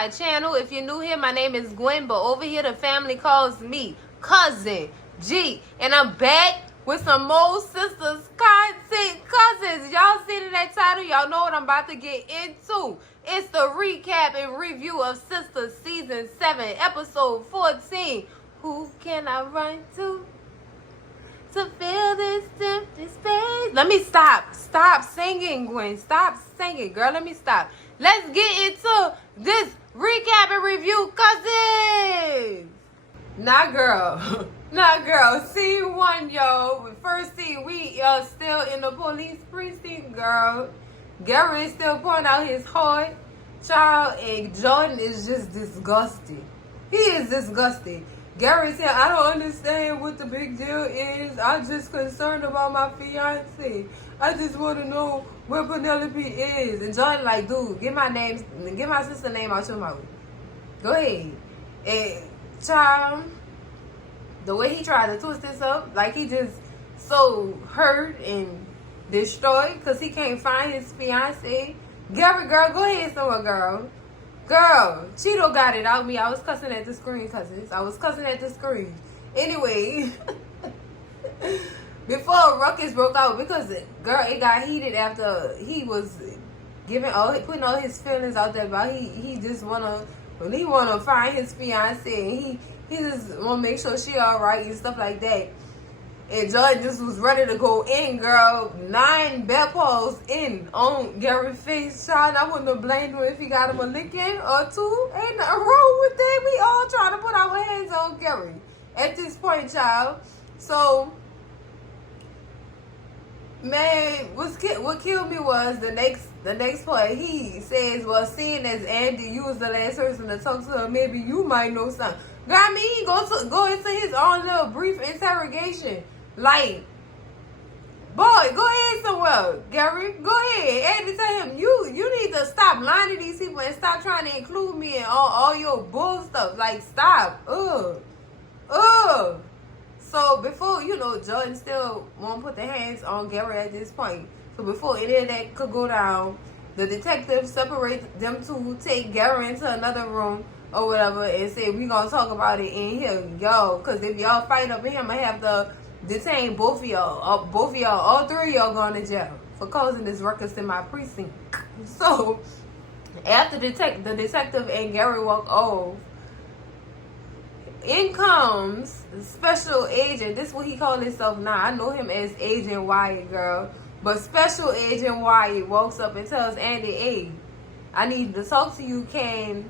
my channel. If you're new here, my name is Gwen, but over here the family calls me Cousin G. And I'm back with some more Sistas content. Cousins, y'all see that title? Y'all know what I'm about to get into. It's the recap and review of Sistas Season 7, Episode 14. Who can I run to fill this empty space? Let me stop. Stop singing, Gwen. Stop singing, girl. Let me stop. Let's get into this recap and review, cousins. Nah, girl. Nah, girl. Scene 1, yo. First scene, we still in the police precinct, girl. Gary is still pouring out his heart. Child, and Jordan is just disgusted. He is disgusted. Gary said, I don't understand what the big deal is. I'm just concerned about my fiance. I just want to know where Penelope is. And Jordan like, dude, get my sister name out your mouth. Go ahead. And child, the way he tried to twist this up, like he just so hurt and destroyed because he can't find his fiance. Gary, girl, go ahead somewhere, girl. Girl, Cheeto got it out me. I was cussing at the screen, cousins. I was cussing at the screen. Anyway, before a ruckus broke out, because, girl, it got heated after he was putting all his feelings out there about he just wanna find his fiance, and he just wanna make sure she alright and stuff like that. And Jordan just was ready to go in, girl. 9 belt balls in on Gary's face, child. I wouldn't have blamed him if he got him a licking or two. Ain't nothing wrong with that. We all trying to put our hands on Gary at this point, child. So, man, what killed me was the next part. He says, well, seeing as Andy, you was the last person to talk to her, maybe you might know something. Girl, I mean, he go into his own little brief interrogation. Like, boy, go ahead somewhere, Gary. Go ahead. Andy, tell him, you need to stop lying to these people and stop trying to include me in all your bull stuff. Like, stop. So, before, Jordan still won't put their hands on Gary at this point. So, before any of that could go down, the detective separate them two, take Gary into another room or whatever, and say, we gonna talk about it in here, yo. Because if y'all fight up in here, I'm gonna have to detain both of y'all. All 3 of y'all going to jail for causing this ruckus in my precinct. So, after the detective and Gary walk off, in comes Special Agent. This is what he called himself now. I know him as Agent Wyatt, girl. But Special Agent Wyatt walks up and tells Andy, hey, I need to talk to you. Can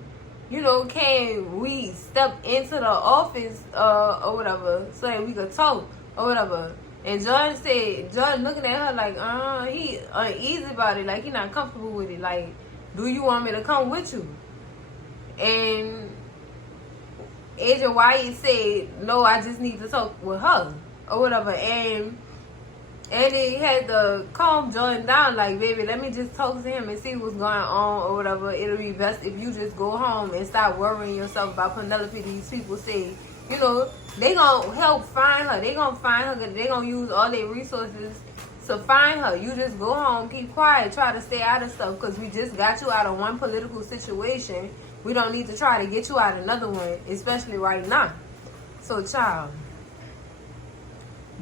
we step into the office or whatever so that we could talk or whatever? And Jordan looking at her like, he uneasy about it, like he not comfortable with it. Like, do you want me to come with you? And Agent Wyatt said, no, I just need to talk with her or whatever. And he had to calm Jordan down, like, baby, let me just talk to him and see what's going on or whatever. It'll be best if you just go home and stop worrying yourself about Penelope. These people say, they gonna help find her. They gonna find her. They gonna use all their resources to find her. You just go home, keep quiet, try to stay out of stuff, because we just got you out of one political situation. We don't need to try to get you out of another one, especially right now. So, child,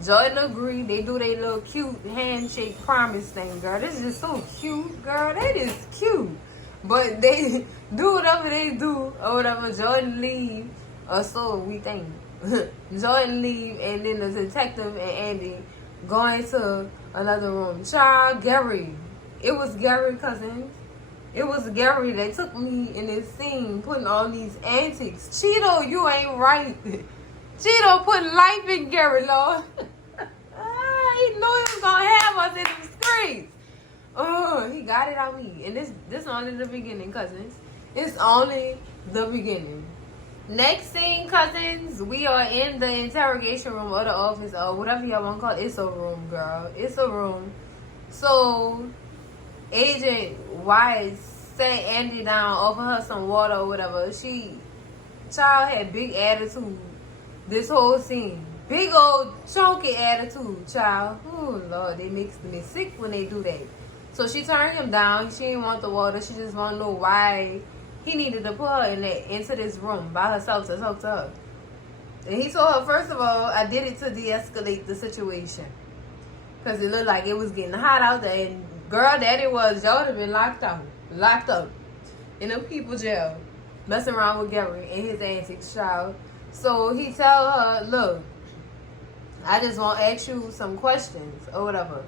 Jordan agreed. They do their little cute handshake promise thing, girl. This is just so cute, girl. That is cute. But they do whatever they do or whatever. Jordan leave, or so we think. Jordan leave, and then the detective and Andy go into another room. Child, Gary. It was Gary, cousins. It was Gary that took me in this scene, putting all these antics. Cheeto, you ain't right. Cheeto putting life in Gary, Lord. He knew he was gonna have us in the streets. Oh, he got it out me. And this only the beginning, cousins. It's only the beginning. Next scene, cousins, we are in the interrogation room or the office or whatever y'all want to call it. It's a room, girl. It's a room. So, Agent Wyatt sat Andy down, offered her some water or whatever. Child had big attitude this whole scene. Big old chunky attitude, child. Oh, Lord, they makes me sick when they do that. So she turned him down. She didn't want the water. She just want to know why he needed to put her into this room by herself to talk to her. And he told her, first of all, I did it to de-escalate the situation. Because it looked like it was getting hot out there. And girl, that it was, y'all would have been locked up in a people jail, messing around with Gary and his antics, child. So he tell her, look, I just want to ask you some questions or whatever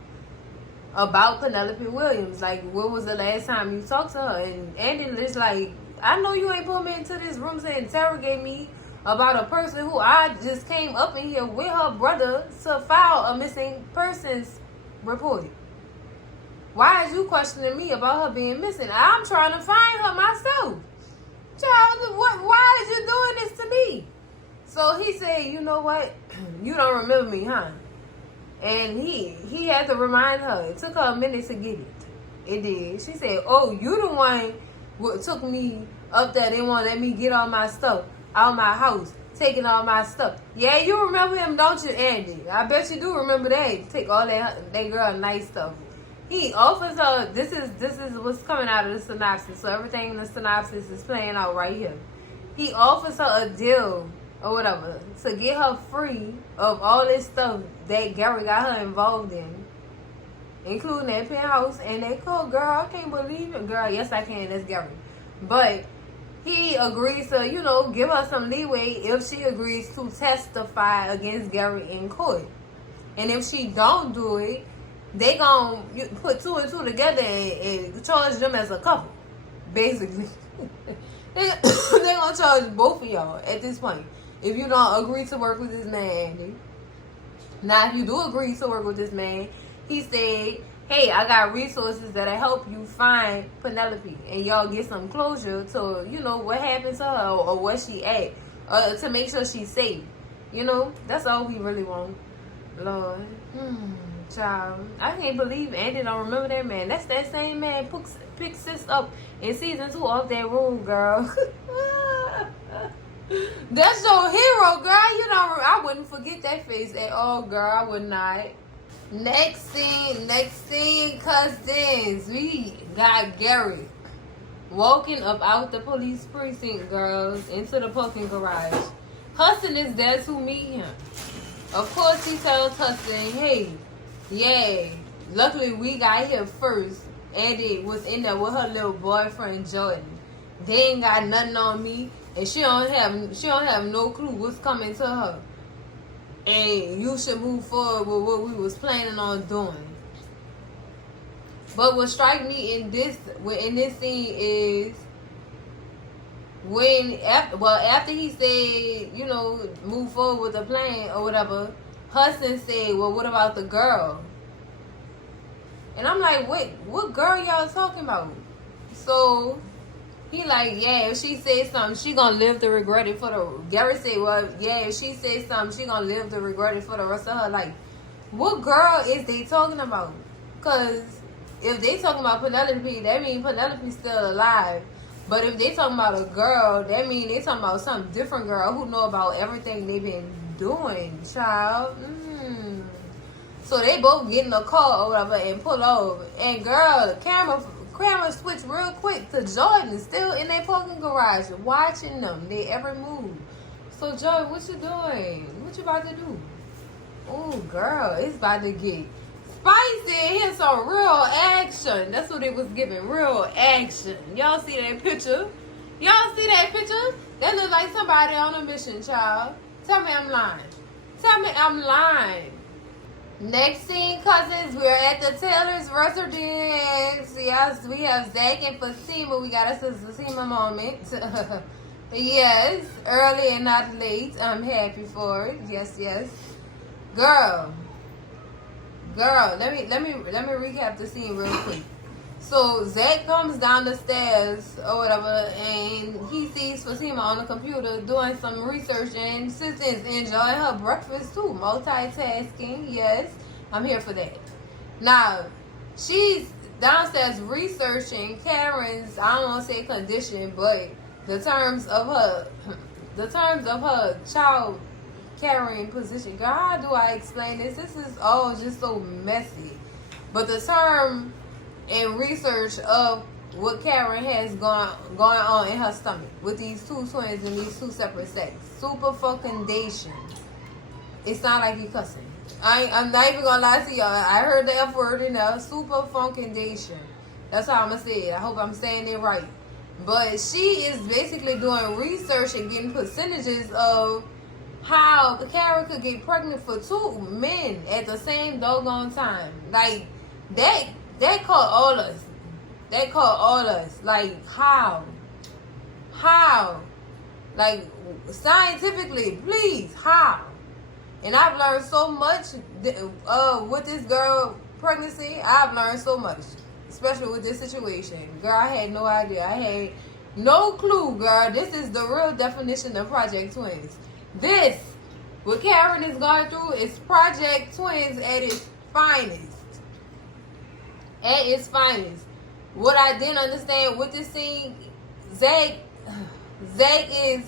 about Penelope Williams. Like, when was the last time you talked to her? And Andy just like, I know you ain't put me into this room to interrogate me about a person who I just came up in here with her brother to file a missing persons report. Why is you questioning me about her being missing? I'm trying to find her myself. Child, why is you doing this to me? So he said, you know what? You don't remember me, huh? And he had to remind her. It took her a minute to get it. It did. She said, oh, you the one what took me up there. They won't let me get all my stuff out my house, taking all my stuff. Yeah, you remember him, don't you, Andy? I bet you do remember that. Take all that girl nice stuff. He offers her, this is what's coming out of the synopsis. So everything in the synopsis is playing out right here. He offers her a deal or whatever to get her free of all this stuff that Gary got her involved in, including that penthouse and that cook. Girl, I can't believe it. Girl, yes I can. That's Gary. But he agrees to, give her some leeway if she agrees to testify against Gary in court. And if she don't do it, they gonna put two and two together and charge them as a couple, basically. they gonna charge both of y'all at this point if you don't agree to work with this man, Andy. Now, if you do agree to work with this man, he said, hey, I got resources that'll help you find Penelope and y'all get some closure to, what happened to her or where she at, to make sure she's safe. That's all we really want. Lord. Child. I can't believe Andy don't remember that man. That's that same man picked Sis up in season 2 off that room, girl. That's your hero, girl. I wouldn't forget that face at all, girl. I would not. Next scene, cousins. We got Gary walking up out the police precinct, girls, into the parking garage. Hudson is there to meet him. Of course, he tells Hudson, hey, yeah, luckily we got here first. Andy was in there with her little boyfriend Jordan. They ain't got nothing on me, and she don't have no clue what's coming to her. And you should move forward with what we was planning on doing. But what strike me in this scene is after he said, move forward with the plan or whatever, Hudson said, well, what about the girl? And I'm like, wait, what girl y'all talking about? So he like, yeah, if she says something, she gonna live to regret it for the... Gary said, well, yeah, if she says something, she gonna live to regret it for the rest of her life. What girl is they talking about? Because if they talking about Penelope, that means Penelope's still alive. But if they talking about a girl, that means they talking about some different girl who know about everything they've been doing, child. So they both get in the car or whatever and pull over. And girl, the camera switched real quick to Jordan still in their parking garage watching them. They every move. So Jordan, what you doing? What you about to do? Oh girl, it's about to get spicy. Here's some real action. That's what it was giving. Real action. Y'all see that picture? Y'all see that picture? That looks like somebody on a mission, child. Tell me I'm lying. Tell me I'm lying. Next scene, cousins, we're at the Taylor's residence. Yes, we have Zach and Fatima. We got us a Fatima moment. Yes, early and not late. I'm happy for it. Yes. Girl, let me recap the scene real quick. So Zach comes down the stairs or whatever, and he sees Fatima on the computer doing some research, and Sistas enjoying her breakfast too. Multitasking, yes, I'm here for that. Now, she's downstairs researching Karen's, I don't want to say condition, but the terms of her child carrying position. Girl, how do I explain this? This is all just so messy. But the term and research of what Karen has going on in her stomach with these two twins and these two separate sex. Super fucking dation. It sound like you cussing. I'm not even gonna lie to y'all. I heard the F word in there. Super fucking dation. That's how I'm gonna say it. I hope I'm saying it right. But she is basically doing research and getting percentages of how Karen could get pregnant for two men at the same doggone time. Like, that caught all us. That caught all us. Like, how? How? Like, scientifically, please, how? And I've learned so much with this girl pregnancy. I've learned so much, especially with this situation. Girl, I had no idea. I had no clue, girl. This is the real definition of Project Twins. This, what Karen is going through, is Project Twins at its finest. At its finest. What I didn't understand with this scene, Zach is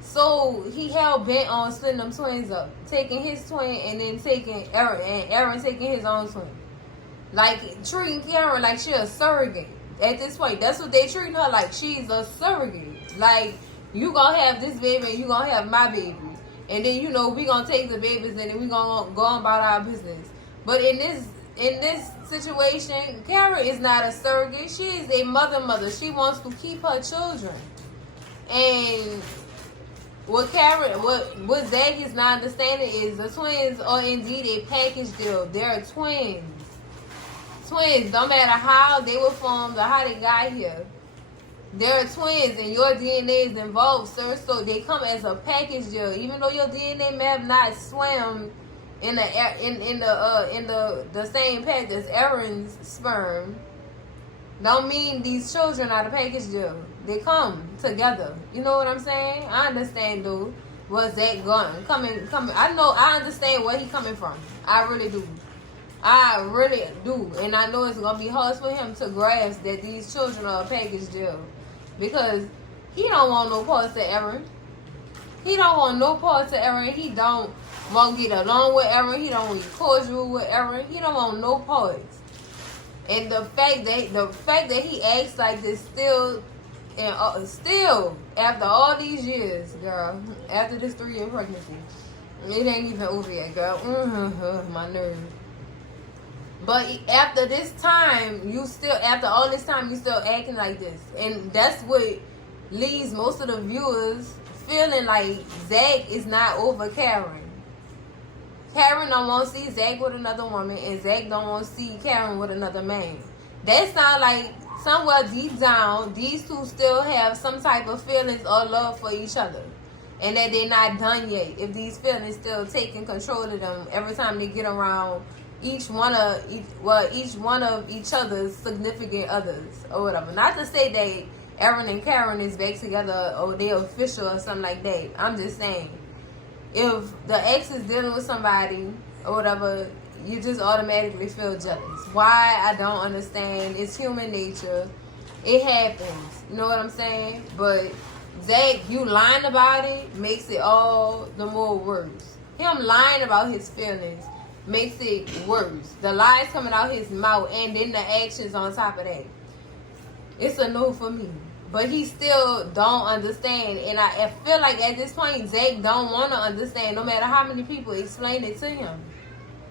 so he hell bent on splitting them twins up, taking his twin and then taking Aaron, and Aaron taking his own twin. Like, treating Karen like she a surrogate at this point. That's what they treating her like. She's a surrogate. Like, you gonna have this baby and you gonna have my baby. And then, we gonna take the babies and then we gonna go on about our business. But in this situation, Karen is not a surrogate. She is a mother. She wants to keep her children. And what Zach is not understanding is the twins are indeed a package deal. They're twins. Twins, no matter how they were formed or how they got here. They're twins and your DNA is involved, sir. So they come as a package deal. Even though your DNA may have not swam in the same pack as Aaron's sperm, don't mean these children are the package deal. They come together. You know what I'm saying? I understand though. What's that going? Coming. I understand where he coming from. I really do. And I know it's gonna be hard for him to grasp that these children are a package deal. Because he don't want no parts of Aaron. He don't want no parts of Aaron. He don't want to get along with Aaron. He don't want to be cordial with Aaron. He don't want no parts. And the fact that he acts like this still after all these years, girl, after this 3-year pregnancy, it ain't even over yet, girl. My nerves. But after this time, after all this time, you still acting like this. And that's what leaves most of the viewers feeling like Zach is not over Karen. Karen don't want to see Zach with another woman, and Zach don't want to see Karen with another man. That sounds like somewhere deep down, these two still have some type of feelings or love for each other. And that they're not done yet. If these feelings still taking control of them every time they get around each one of each other's significant others or whatever. Not to say that Aaron and Karen is back together or they official or something like that. I'm just saying, if the ex is dealing with somebody or whatever, you just automatically feel jealous. Why? I don't understand. It's human nature. It happens. You know what I'm saying? But Zach, you lying about it makes it all the more worse. Him lying about his feelings makes it worse. The lies coming out his mouth and then the actions on top of that. It's a no for me. But he still don't understand. And I feel like at this point, Zach don't want to understand no matter how many people explain it to him.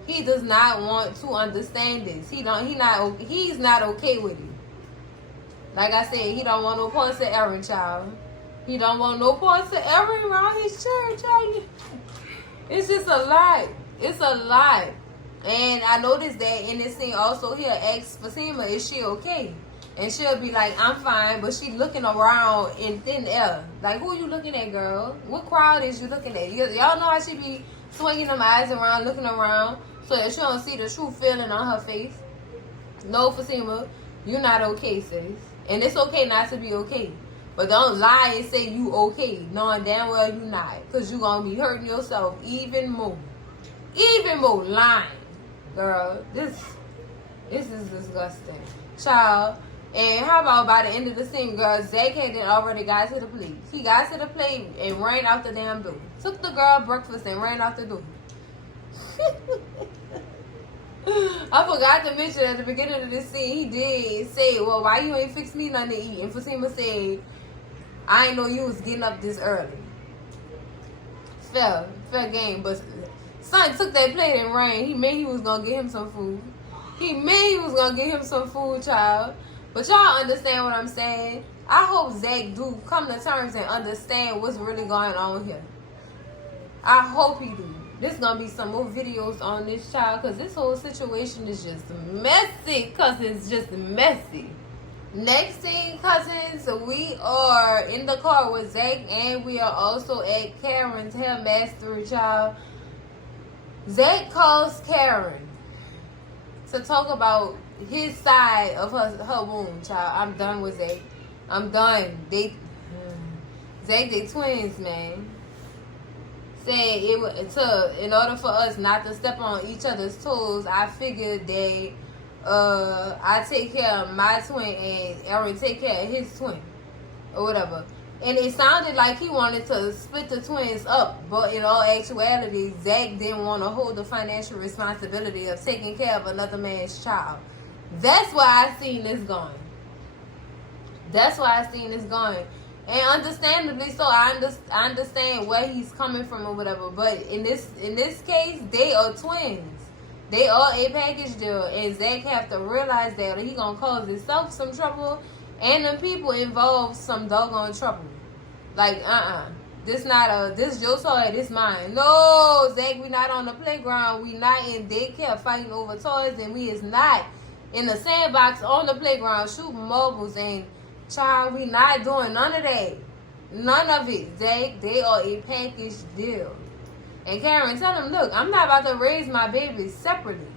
He does not want to understand this. He's not okay with it. Like I said, he don't want no parts of Aaron, child. He don't want no parts of Aaron around his church, child. It's just a lot. It's a lot. And I noticed that in this scene also, he'll ask Fatima, is she okay? And she'll be like, I'm fine. But she looking around in thin air. Like, who you looking at, girl? What crowd is you looking at? Y'all know how she be swinging them eyes around, looking around, so that she don't see the true feeling on her face. No, Fatima, you're not okay, sis. And it's okay not to be okay. But don't lie and say you okay, knowing damn well you not. Because you're going to be hurting yourself even more. Even more lying. Girl, this is disgusting. Child. And how about by the end of the scene, girl, Zach had already got to the police. He got to the plate and ran out the damn door. Took the girl breakfast and ran out the door. I forgot to mention at the beginning of this scene, he did say, well, why you ain't fix me nothing to eat? And Fatima said, I ain't know you was getting up this early. Fair game. But son took that plate and ran. He meant he was going to get him some food. Child. But y'all understand what I'm saying? I hope Zach do come to terms and understand what's really going on here. I hope he do. There's going to be some more videos on this child because this whole situation is just messy. Cousins, just messy. Next thing, cousins, we are in the car with Zach and we are also at Karen's hair master, child. Zach calls Karen to talk about his side of her wound, child. I'm done with Zach. I'm done. Zach, they twins, man. Said in order for us not to step on each other's toes, I figured that I take care of my twin and Aaron take care of his twin or whatever. And it sounded like he wanted to split the twins up, but in all actuality, Zach didn't want to hold the financial responsibility of taking care of another man's child. That's why I seen this going. And understandably so, I understand where he's coming from or whatever. But in this case, they are twins. They are a package deal, and Zach have to realize that he gonna cause himself some trouble, and the people involved some doggone trouble. Like this your toy, this mine. No, Zach, we not on the playground. We not in daycare fighting over toys, and we is not in the sandbox on the playground shooting marbles and. Child, we not doing none of that. None of it. They are a package deal. And Karen, tell him, look, I'm not about to raise my babies separately.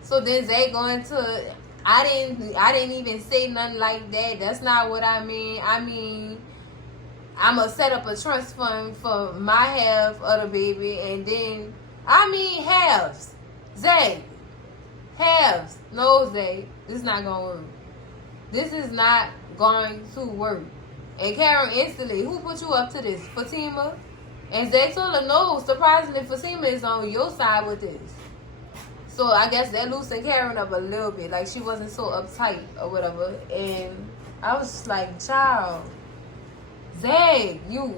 So then Zach going to, I didn't even say nothing like that. That's not what I mean. I mean, I'm going to set up a trust fund for my half of the baby. And then, halves. Zach. Halves. No, Zach. This is not going to work. This is not going to work. And Karen instantly, who put you up to this? Fatima? And Zach told her, no, surprisingly, Fatima is on your side with this. So I guess that loosened Karen up a little bit. Like she wasn't so uptight or whatever. And I was just like, child, Zach, you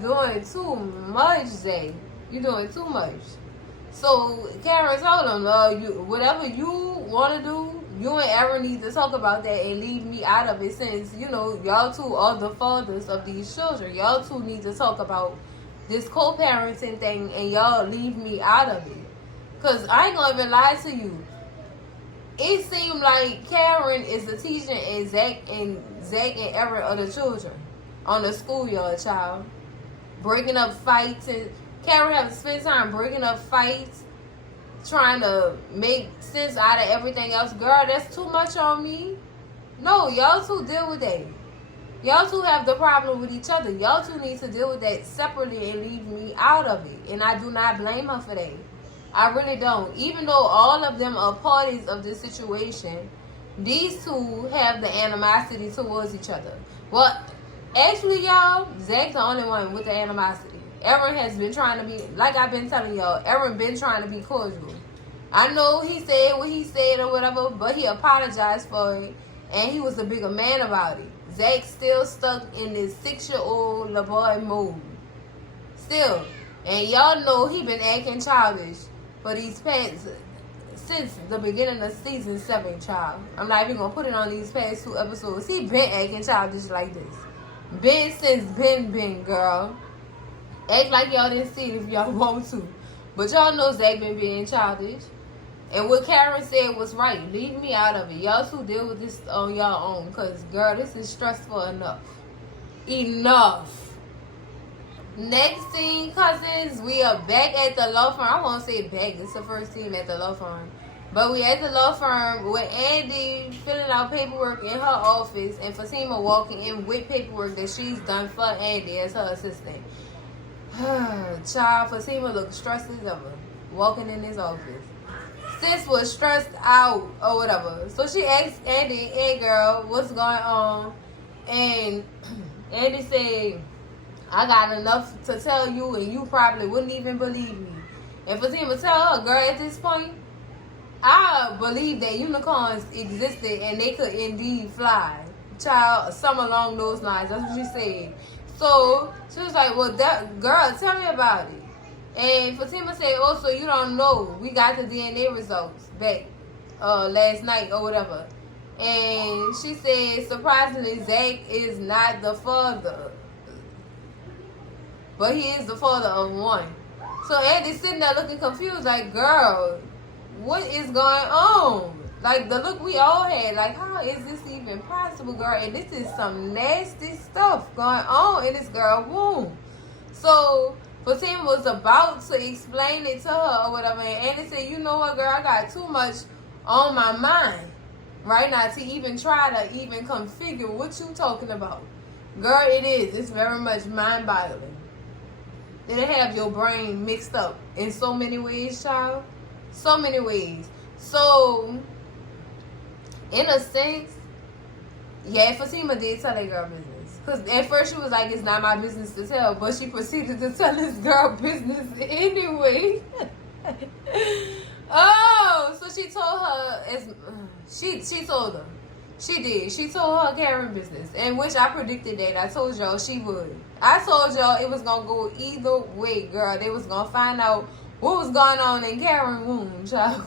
doing too much, Zach. You doing too much. So Karen told him, whatever you want to do, you and Aaron need to talk about that and leave me out of it since, y'all two are the fathers of these children. Y'all two need to talk about this co-parenting thing and y'all leave me out of it. Because I ain't going to even lie to you. It seemed like Karen is the teacher and Zach and Aaron are the children on the schoolyard, child. Breaking up fights, and Karen have to spend time breaking up fights, trying to make sense out of everything else. Girl, that's too much on me. No, y'all two deal with that. Y'all two have the problem with each other. Y'all two need to deal with that separately and leave me out of it. And I do not blame her for that. I really don't. Even though all of them are parties of this situation, these two have the animosity towards each other. Well, actually, y'all, Zach's the only one with the animosity. Aaron has been trying to be, like I've been telling y'all, Aaron been trying to be cordial. I know he said what he said or whatever, but he apologized for it, and he was a bigger man about it. Zach still stuck in this 6-year-old little boy mode. Still. And y'all know he been acting childish for these past, since the beginning of season 7, child. I'm not even going to put it on these past 2 episodes. He been acting childish like this. Been since been, girl. Act like y'all didn't see it if y'all want to. But y'all know Zach been being childish. And what Karen said was right. Leave me out of it. Y'all two deal with this on y'all own. Because, girl, this is stressful enough. Enough. Next thing, cousins, we are back at the law firm. I won't say back. It's the first team at the law firm. But we at the law firm with Andy filling out paperwork in her office. And Fatima walking in with paperwork that she's done for Andy as her assistant. Child, Fatima looked stressed as ever, walking in his office. Sis was stressed out or whatever. So she asked Andy, hey girl, what's going on? And Andy said, I got enough to tell you and you probably wouldn't even believe me. And Fatima tell her, girl, at this point, I believe that unicorns existed and they could indeed fly. Child, some along those lines. That's what she said. So she was like, well, that girl, tell me about it. And Fatima said, oh, so you don't know. We got the DNA results back last night or whatever. And she said, surprisingly, Zach is not the father. But he is the father of one. So Andy's sitting there looking confused, like, girl, what is going on? Like, the look we all had, like, how is this even possible, girl? And this is some nasty stuff going on in this girl's womb. So Fatima was about to explain it to her or whatever, and Andy said, you know what, girl, I got too much on my mind right now to even try to even configure what you talking about. Girl, it is. It's very much mind-boggling. It'll have your brain mixed up in so many ways, child. So many ways. So, in a sense, yeah, Fatima did tell that girl business. Because at first she was like, it's not my business to tell. But she proceeded to tell this girl business anyway. Oh, so she told her, she told her. She did. She told her Karen business, in which I predicted that. I told y'all she would. I told y'all it was going to go either way, girl. They was going to find out what was going on in Karen's womb, child.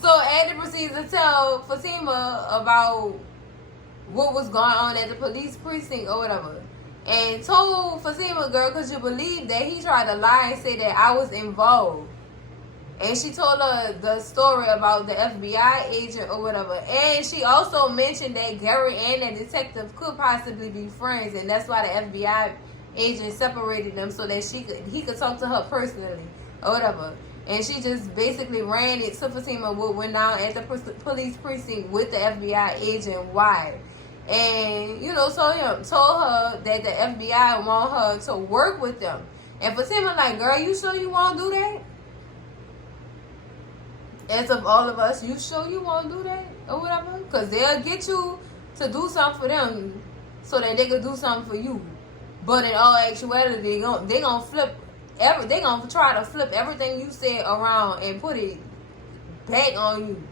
So Andy proceeds to tell Fatima about what was going on at the police precinct or whatever. And told Fatima, girl, because you believe that he tried to lie and say that I was involved. And she told her the story about the FBI agent or whatever. And she also mentioned that Gary and the detective could possibly be friends. And that's why the FBI agent separated them so that he could talk to her personally or whatever. And she just basically ran it to Fatima what went down at the police precinct with the FBI agent why. And, you know, told her that the FBI want her to work with them. And Fatima like, girl, you sure you won't do that? As of all of us, you sure you won't do that or whatever? Because they'll get you to do something for them so that they can do something for you. But in all actuality, they gonna flip they gonna try to flip everything you said around and put it back on you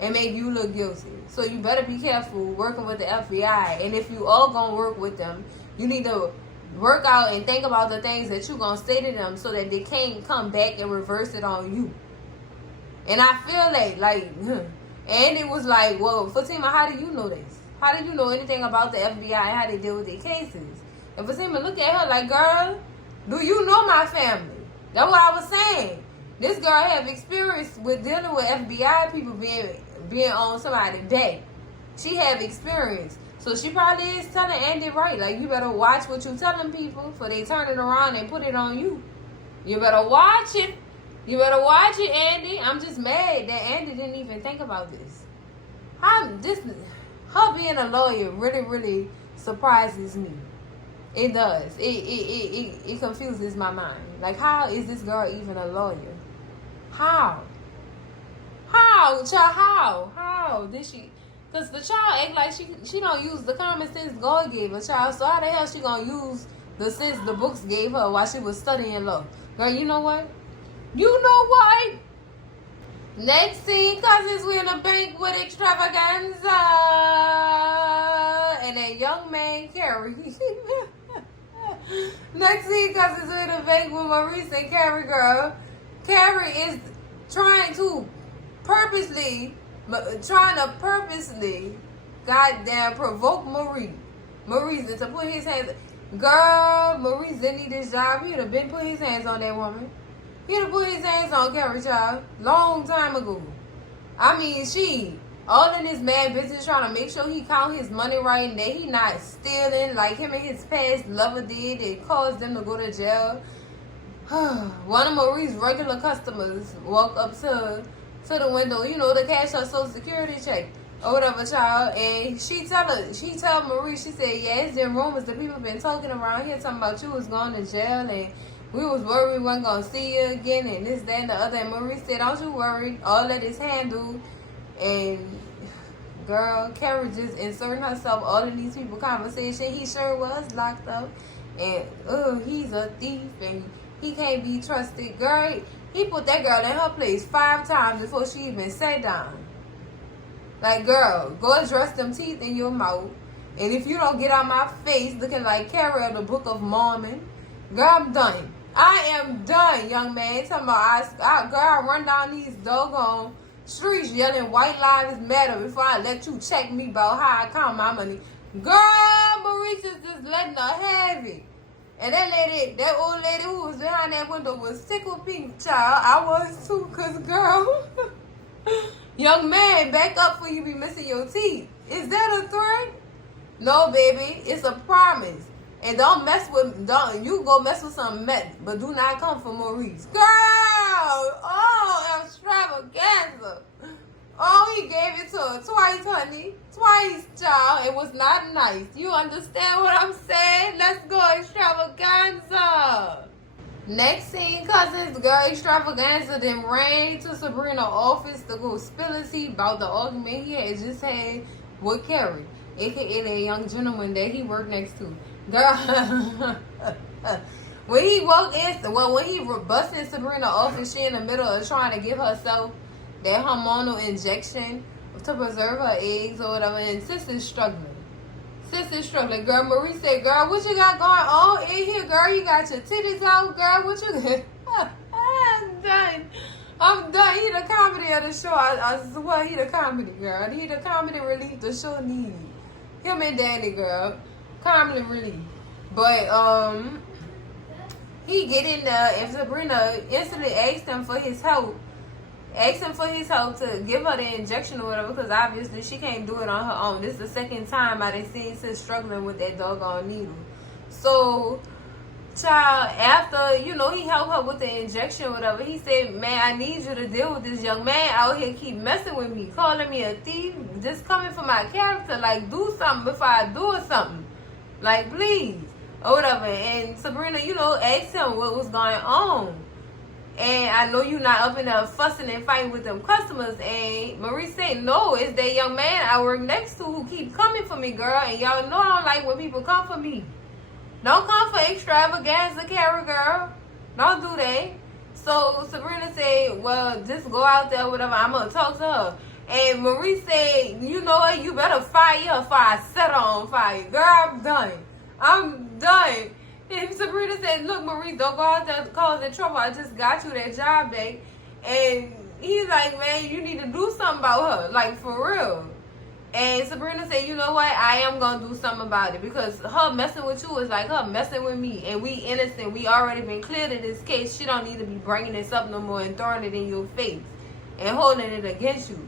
and make you look guilty. So you better be careful working with the FBI. And if you are gonna work with them, you need to work out and think about the things that you're gonna say to them so that they can't come back and reverse it on you. And I feel like, and it was like, well, Fatima, how do you know this? How do you know anything about the FBI and how they deal with their cases? And Fatima look at her like, girl, do you know my family? That's what I was saying. This girl have experience with dealing with FBI people being on somebody's back. She have experience. So she probably is telling Andy right. Like, you better watch what you telling people for they turn it around and put it on you. You better watch it. You better watch it, Andy. I'm just mad that Andy didn't even think about this. Her being a lawyer really, really surprises me. It does. It confuses my mind. Like, how is this girl even a lawyer? How? Child, how did she? Because the child act like she don't use the common sense God gave her, child. So how the hell she gonna use the sense the books gave her while she was studying law? Girl, you know what? You know what? Next scene, cousins, we in a bank with extravaganza. And that young man, Carrie. Next scene, cousins, we in a bank with Maurice and Carrie, girl. Carrie is trying to purposely, goddamn, provoke Maurice to put his hands. Girl, Maurice didn't need this job. He'd have been put his hands on that woman. He'd have put his hands on Carrie, child, long time ago. I mean, she all in his mad business trying to make sure he count his money right and that he not stealing like him and his past lover did. It caused them to go to jail. One of Marie's regular customers walk up to the window, you know, to cash her Social Security check or whatever, child. And she tell Marie, she said, yeah, it's them rumors that people been talking around here talking about you was going to jail and we was worried we wasn't going to see you again and this, that, and the other. And Marie said, don't you worry. All that is handled. And, girl, Carrie just inserting herself all in these people's conversation. He sure was locked up. And, he's a thief. And He can't be trusted. Girl, he put that girl in her place 5 times before she even sat down. Like, girl, go address them teeth in your mouth. And if you don't get out my face looking like Carrie of the Book of Mormon, girl, I'm done. I am done, young man. Talking about, girl, I run down these doggone streets yelling white lives matter before I let you check me about how I count my money. Girl, Maurice is just letting her have it. And that old lady who was behind that window was tickled pink, child. I was too, because, girl, young man, back up before you be missing your teeth. Is that a threat? No, baby, it's a promise. And you go mess with some meth, but do not come for Maurice. Girl! Oh, extravaganza. Oh, he gave it to her twice, honey. Twice, child. It was not nice. You understand what I'm saying? Let's go, extravaganza. Next scene, cousins, girl, extravaganza then ran to Sabrina's office to go spill his tea about the argument he had just had with Carrie, aka the young gentleman that he worked next to. Girl, when he walked in, when he busted Sabrina's office, she in the middle of trying to give herself that hormonal injection to preserve her eggs or whatever, and Sistas struggling. Sistas struggling. Girl, Maurice said, girl, what you got going on in here, girl? You got your titties out, girl? What you got? I'm done. I'm done. He the comedy of the show. I swear he the comedy, girl. He the comedy relief the show need. Him and Danny, girl. Comedy relief. But, he get in there and Sabrina instantly asked him for his help. Asked him for his help to give her the injection or whatever, because obviously she can't do it on her own. This is the second time I done seen sis struggling with that doggone needle. So, child, after, he helped her with the injection or whatever, he said, man, I need you to deal with this young man out here keep messing with me, calling me a thief, just coming for my character. Like, do something before I do something. Like, please. Or whatever. And Sabrina, asked him what was going on. And I know you not up in there fussing and fighting with them customers. And Maurice said, no, it's that young man I work next to who keep coming for me, girl. And y'all know I don't like when people come for me. Don't come for extravaganza, Carrie, girl. Don't do that. So Sabrina said, well, just go out there, whatever. I'm going to talk to her. And Maurice said, you know what? You better fire her before I set her on fire. Girl, I'm done. I'm done. And Sabrina said, look, Maurice, don't go out there causing trouble. I just got you that job day. And he's like, man, you need to do something about her. Like, for real. And Sabrina said, you know what? I am going to do something about it. Because her messing with you is like her messing with me. And we innocent. We already been cleared of this case. She don't need to be bringing this up no more and throwing it in your face. And holding it against you.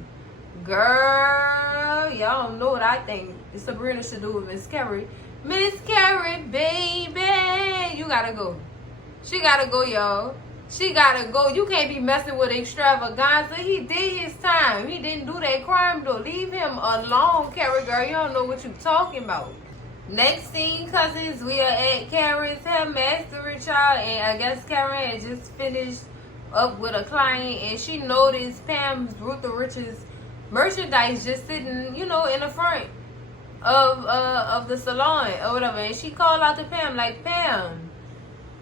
Girl, y'all don't know what I think Sabrina should do with Miss Carrie. Miss Carrie, baby, you gotta go. She gotta go, y'all. She gotta go. You can't be messing with extravaganza. He did his time. He didn't do that crime, though. Leave him alone, Carrie, girl. You don't know what you're talking about. Next scene, cousins, we are at Carrie's hair mastery, child. And I guess Karen had just finished up with a client. And she noticed Pam's Ruth the Rich's merchandise just sitting, in the front of the salon or whatever. And she called out to Pam, like, Pam,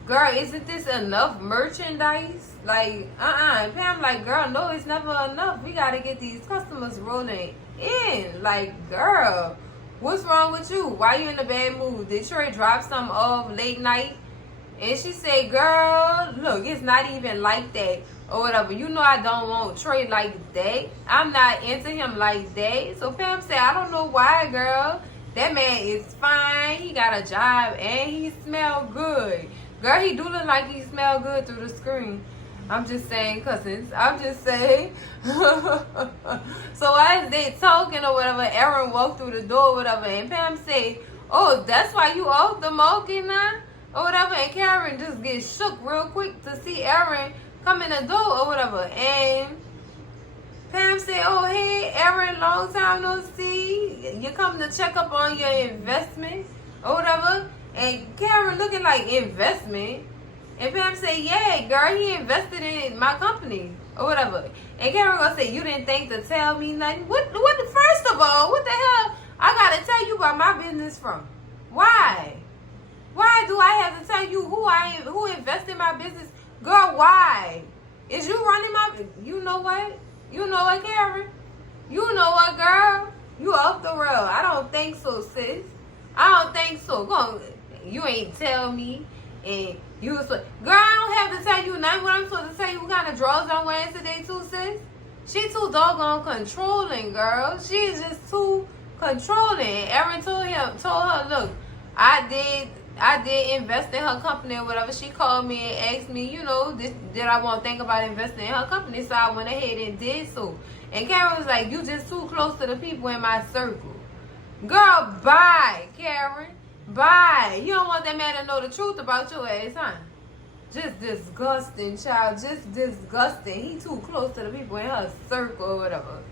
girl, isn't this enough merchandise? Like, And Pam like, girl, no, it's never enough. We gotta get these customers rolling in. Like, girl, what's wrong with you? Why you in a bad mood? Did Trey drop some off late night? And she said, girl, look, it's not even like that or whatever. You know I don't want Trey like that. I'm not into him like that. So Pam said, I don't know why, girl. That man is fine. He got a job and he smell good. Girl, he do look like he smell good through the screen. I'm just saying, cousins. I'm just saying. So as they talking or whatever, Aaron walked through the door or whatever. And Pam said, oh, that's why you off the smoking now? Or whatever. And Karen just gets shook real quick to see Aaron come in the door or whatever. And Pam said, oh, hey, Aaron, long time no see. You coming to check up on your investment or whatever. And Karen looking like investment. And Pam said, yeah, girl, he invested in my company or whatever. And Karen gonna say, you didn't think to tell me nothing? What, first of all, what the hell I gotta tell you about my business from? Why? Why do I have to tell you who invested in my business? Girl, why? Is you running my... You know what? You know what, Karen? You know what, girl? You off the rail. I don't think so, sis. I don't think so. Go, you ain't tell me. And you was... Girl, I don't have to tell you nothing. What I'm supposed to tell you, what kind of drawers I'm wearing today, too, sis? She too doggone controlling, girl. She is just too controlling. Erin told her, look, I did invest in her company or whatever. She called me and asked me, did I want to think about investing in her company? So I went ahead and did so. And Karen was like, you just too close to the people in my circle. Girl, bye, Karen. Bye. You don't want that man to know the truth about your ass, huh? Just disgusting, child. Just disgusting. He too close to the people in her circle or whatever.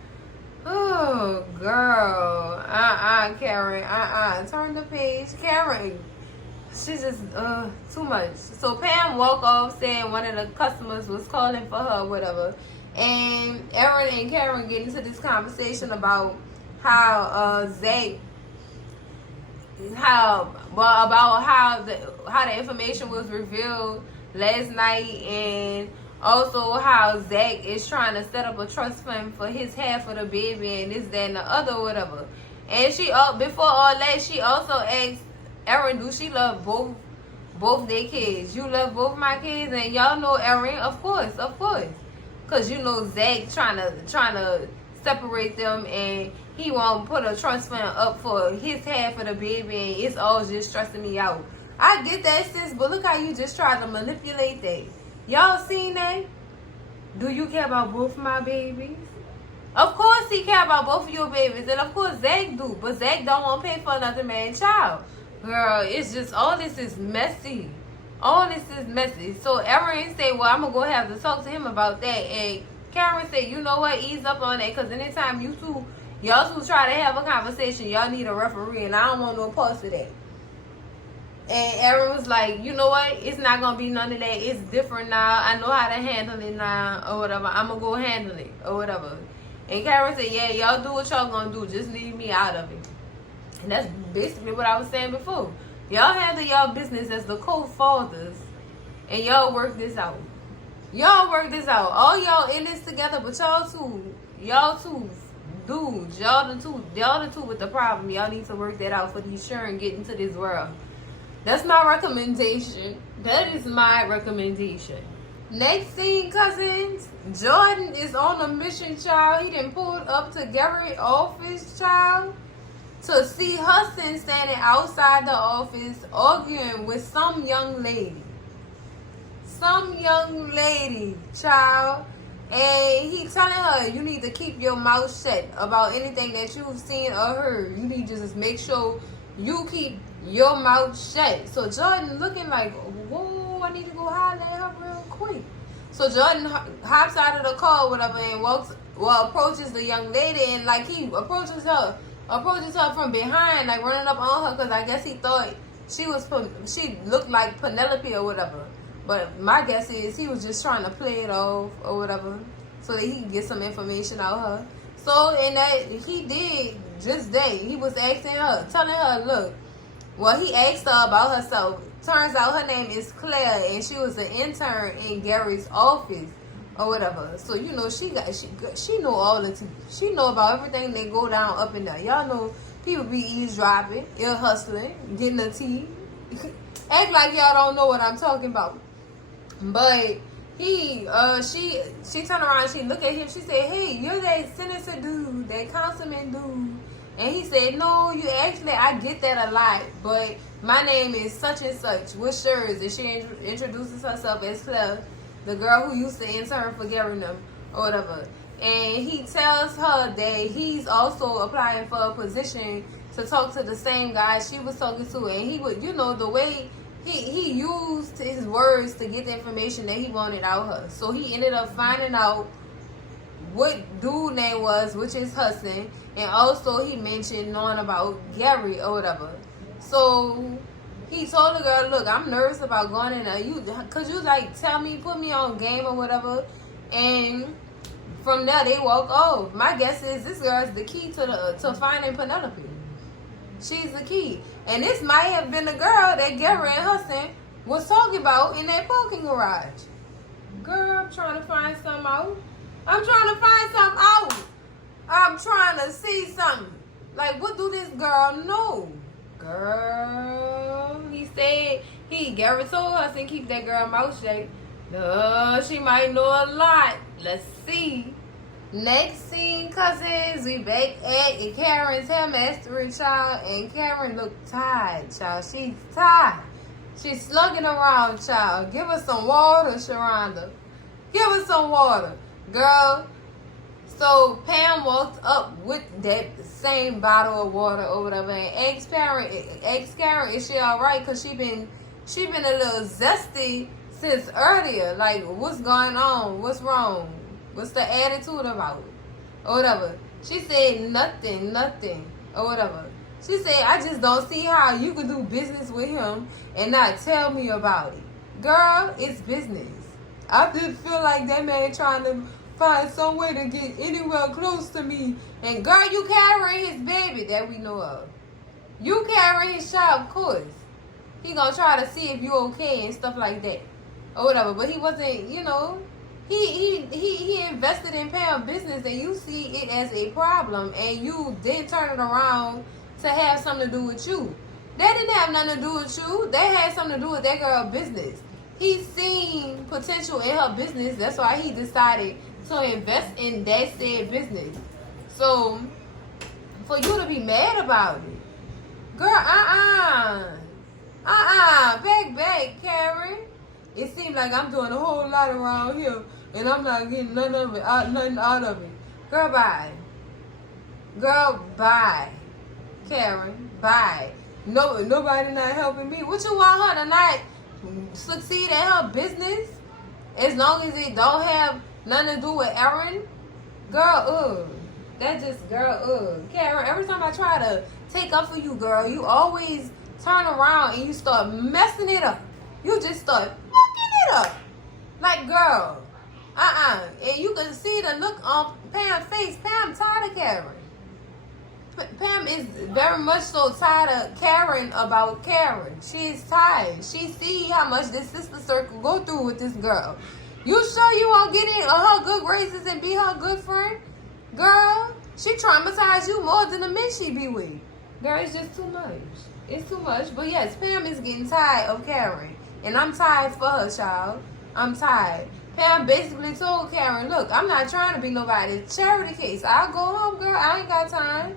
Oh, girl. Karen. Turn the page. Karen. She just, too much. So Pam walked off saying one of the customers was calling for her or whatever. And Erin and Karen get into this conversation about how Zach, how the information was revealed last night, and also how Zach is trying to set up a trust fund for his half of the baby and this, that, and the other, whatever. And she, before all that, she also asked Erin, do she love both their kids? You love both my kids? And y'all know Erin, of course. Because Zach trying to separate them, and he won't put a trust fund up for his half of the baby, and it's all just stressing me out. I get that, sis, but look how you just tried to manipulate that. Y'all seen that? Do you care about both my babies? Of course he care about both of your babies, and of course Zach do, but Zach don't want to pay for another man's child. Girl, it's just, all this is messy. All this is messy. So Erin said, well, I'm going to go have to talk to him about that. And Karen said, you know what, ease up on that, because anytime y'all two try to have a conversation, y'all need a referee, and I don't want no parts of that. And Erin was like, you know what, it's not going to be none of that. It's different now. I know how to handle it now, or whatever. I'm going to go handle it, or whatever. And Karen said, yeah, y'all do what y'all going to do. Just leave me out of it. And that's basically what I was saying before. Y'all handle y'all business as the co-fathers, and y'all work this out. Y'all work this out. All y'all in this together, but y'all two dudes, y'all the two with the problem. Y'all need to work that out for these children get into this world. That's my recommendation. That is my recommendation. Next scene, cousins. Jordan is on a mission, child. He done pulled up to Gary's office, child, to see Hudson standing outside the office arguing with some young lady. Some young lady, child. And he telling her, you need to keep your mouth shut about anything that you've seen or heard. You need to just make sure you keep your mouth shut. So Jordan looking like, whoa, I need to go holler at her real quick. So Jordan hops out of the car, whatever, and approaches the young lady, and like he approaches her from behind, like running up on her, because I guess he thought she looked like Penelope or whatever. But my guess is he was just trying to play it off or whatever, so that he can get some information out of her. So, and that he did just that. He was asking her, telling her, look, well, he asked her about herself. Turns out her name is Claire, and she was an intern in Gary's office or whatever. So, she know all the tea. She know about everything that go down up in there. Y'all know people be eavesdropping, ear hustling, getting the tea. Act like y'all don't know what I'm talking about. But she turned around, she looked at him, she said, hey, you're that senator dude, that councilman dude. And he said, no, I get that a lot, but my name is such and such. What's yours? And she introduces herself as Claire, the girl who used to intern for Gary them or whatever. And he tells her that he's also applying for a position to talk to the same guy she was talking to. And he would, the way he used his words to get the information that he wanted out of her. So he ended up finding out what dude name was, which is Hudson, and also he mentioned knowing about Gary or whatever. So he told the girl, look, I'm nervous about going in there, cause you like tell me, put me on game or whatever. And from there they walk off. My guess is this girl is the key to finding Penelope. She's the key. And this might have been the girl that Gary and Hudson was talking about in that parking garage. Girl, I'm trying to find something out. I'm trying to find something out. I'm trying to see something. Like, what do this girl know? Girl, he said Gary told Hudson keep that girl mouth shut. She might know a lot. Let's see. Next scene, cousins, we back at Karen's hair mastering, child, and Karen looked tired, child. She's tired. She's slugging around, child. Give her some water, Sharonda. Give her some water. Girl, so Pam walked up with that same bottle of water or whatever and asked Karen, is she alright? Because she been a little zesty since earlier. Like, what's going on? What's wrong? What's the attitude about it? Or whatever. She said nothing, or whatever. She said, I just don't see how you could do business with him and not tell me about it. Girl, it's business. I just feel like that man trying to find some way to get anywhere close to me. And girl, you carrying his baby that we know of. You carrying his child, of course. He gonna try to see if you okay and stuff like that. Or whatever. But he wasn't, you know, he invested in Pam's business and you see it as a problem and you then turn it around to have something to do with you. That didn't have nothing to do with you. That had something to do with that girl's business. He seen potential in her business. That's why he decided to invest in that said business. So, for you to be mad about it, girl, back, Karen. It seems like I'm doing a whole lot around here, and I'm not getting nothing out of it. Girl, bye. Girl, bye. Karen, bye. No, nobody not helping me. What you want her to not succeed at her business? As long as it don't have nothing to do with Erin? Girl, Karen, every time I try to take up for you, girl, you always turn around and you start messing it up. You just start fucking it up. Like, girl, And you can see the look on Pam's face. Pam tired of Karen. Pam is very much so tired of caring about Karen. She's tired. She see how much this sister circle go through with this girl. You sure you won't get in her good graces and be her good friend? Girl, she traumatized you more than the men she be with. Girl, it's just too much. It's too much. But yes, Pam is getting tired of Karen. And I'm tired for her, child. I'm tired. Pam basically told Karen, look, I'm not trying to be nobody's charity case. I'll go home, girl. I ain't got time.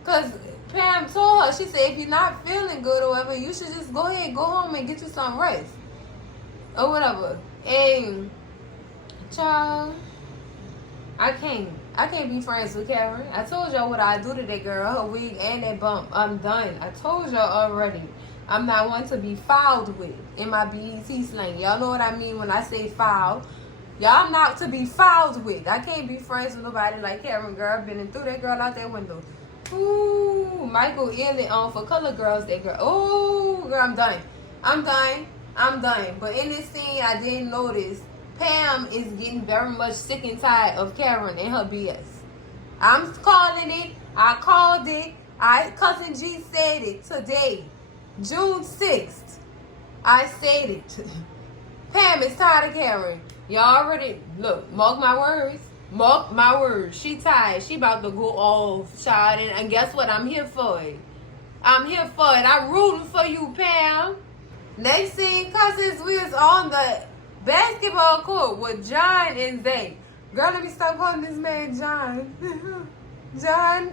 Because Pam told her, she said, if you're not feeling good or whatever, you should just go ahead, go home and get you some rest. Or whatever. And, child, I can't be friends with Karen. I told y'all what I do to that girl, her wig and that bump. I'm done. I told y'all already. I'm not one to be fouled with in my BET slang. Y'all know what I mean when I say foul. Y'all not to be fouled with. I can't be friends with nobody like Karen, girl. Been and threw that girl out that window. Ooh, Michael Ealy on for color girls. That girl. Ooh, girl, I'm done. But in this scene, I didn't notice Pam is getting very much sick and tired of Karen and her BS. I'm calling it. I called it. Cousin G said it today. June 6th. I said it. Pam is tired of Karen. Y'all already, look, mark my words. Mark my words. She tired. She about to go off, child. And guess what? I'm here for it. I'm rooting for you, Pam. Next scene, cousins, we is on the basketball court with John and Zach. Girl, let me stop calling this man John. John.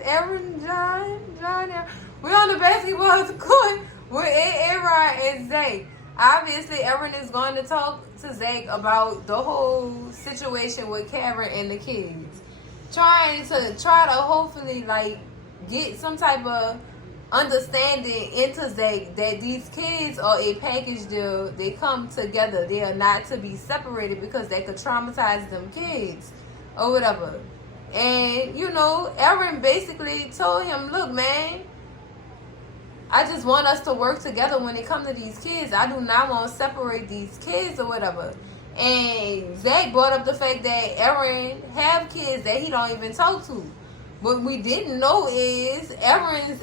We're on the basketball court with Aaron and Zach. Obviously, Erin is going to talk to Zach about the whole situation with Karen and the kids. Try to hopefully, like, get some type of understanding into Zach that these kids are a package deal. They come together. They are not to be separated because they could traumatize them kids or whatever. And, you know, Erin basically told him, look, man, I just want us to work together when it comes to these kids. I do not want to separate these kids or whatever. And Zach brought up the fact that Erin have kids that he don't even talk to. What we didn't know is Erin's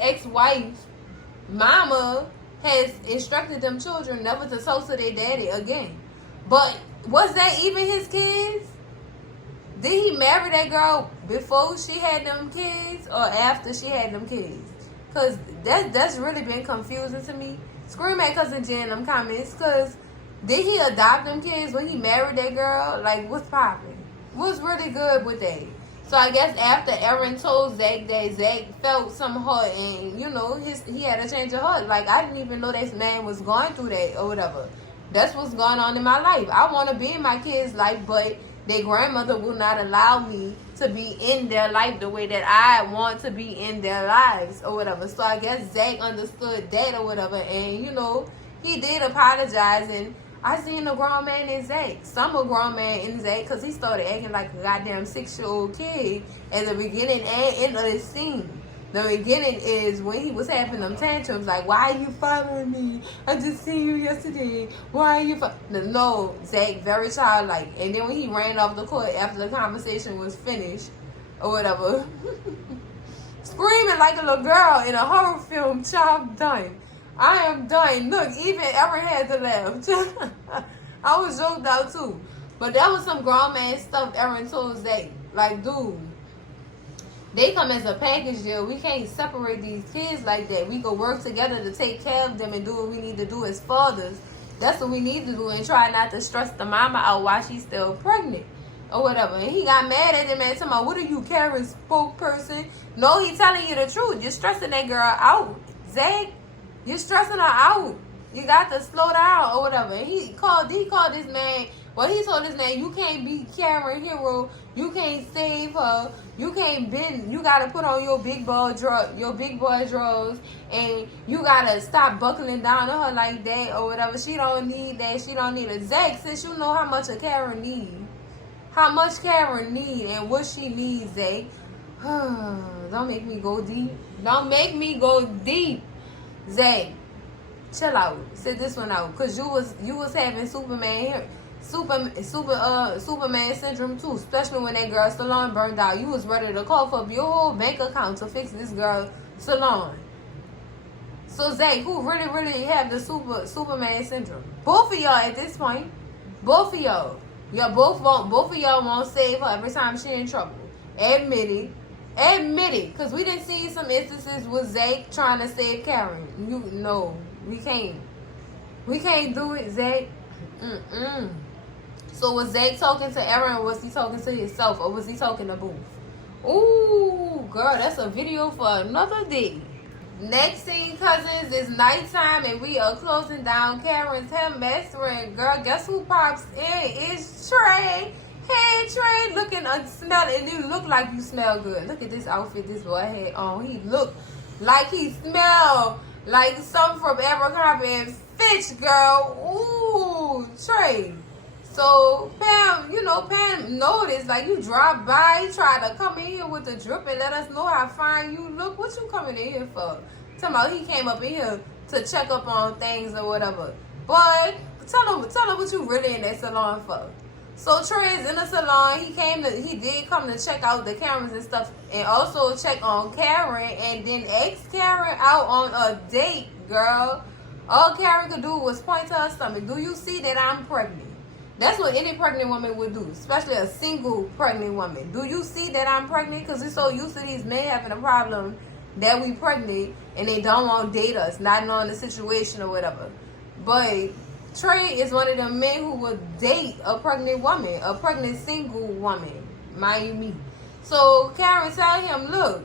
ex-wife, mama, has instructed them children never to talk to their daddy again. But was that even his kids? Did he marry that girl before she had them kids or after she had them kids? Because that's really been confusing to me. Scream at Cousin Jen in them comments. Because did he adopt them kids when he married that girl? Like, what's popping? What's really good with that? So I guess after Erin told Zach that Zach felt some hurt and, you know, he had a change of heart. Like, I didn't even know this man was going through that or whatever. That's what's going on in my life. I want to be in my kids' life, but their grandmother will not allow me to be in their life the way that I want to be in their lives or whatever. So I guess Zach understood that or whatever. And, you know, he did apologize. And I seen a grown man in Zach. Some a grown man in Zach because he started acting like a goddamn 6-year-old kid at the beginning and end of this scene. The beginning is when he was having them tantrums like, why are you following me? I just seen you yesterday. Why are you No, Zach, very childlike. And then when he ran off the court after the conversation was finished or whatever, screaming like a little girl in a horror film, child done. I am done. Look, even Erin had to laugh. I was joked out too. But that was some grown man stuff Erin told Zach. Like, dude, they come as a package deal. We can't separate these kids like that. We go work together to take care of them and do what we need to do as fathers. That's what we need to do, and try not to stress the mama out while she's still pregnant or whatever. And he got mad at him and talking about, what are you, Karen's spokesperson? No, he telling you the truth. You're stressing that girl out, Zach. You're stressing her out. You got to slow down or whatever. And he called this man. Well, he told this man, you can't be Karen hero. You can't save her. You can't bend. You gotta put on your big boy drawers, and you gotta stop buckling down on her like that or whatever. She don't need that. She don't need it. Zach, since you know how much a Karen need, and what she needs, Zach. Don't make me go deep. Don't make me go deep, Zach. Chill out. Sit this one out, cause you was having Superman syndrome too, especially when that girl's salon burned out. You was ready to cough up your whole bank account to fix this girl's salon. So Zach, who really have the Superman syndrome? Both of y'all at this point. Both of y'all. Both of y'all won't save her every time she in trouble. Admit it. Cause we didn't see some instances with Zach trying to save Karen. We can't do it, Zach. So was Zach talking to Erin, or was he talking to himself, or was he talking to Booth? Ooh, girl, that's a video for another day. Next scene, cousins, is nighttime and we are closing down Karen's hair mastering. Girl, guess who pops in? It's Trey. Hey, Trey, looking and smelling. You look like you smell good. Look at this outfit this boy had on. He looked like he smelled like something from Abercrombie and Fitch, girl. Ooh, Trey. So Pam noticed, like, you dropped by, you tried to come in here with the drip and let us know how fine you look. What you coming in here for? Talking about he came up in here to check up on things or whatever. But tell him what you really in that salon for. So Trey is in the salon. He did come to check out the cameras and stuff, and also check on Karen, and then ask Karen out on a date, girl. All Karen could do was point to her stomach. Do you see that I'm pregnant? That's what any pregnant woman would do, especially a single pregnant woman. Do you see that I'm pregnant? Because we're so used to these men having a problem that we pregnant and they don't want to date us, not knowing the situation or whatever. But Trey is one of the men who would date a pregnant woman, a pregnant single woman, mind me. So Karen tell him, look,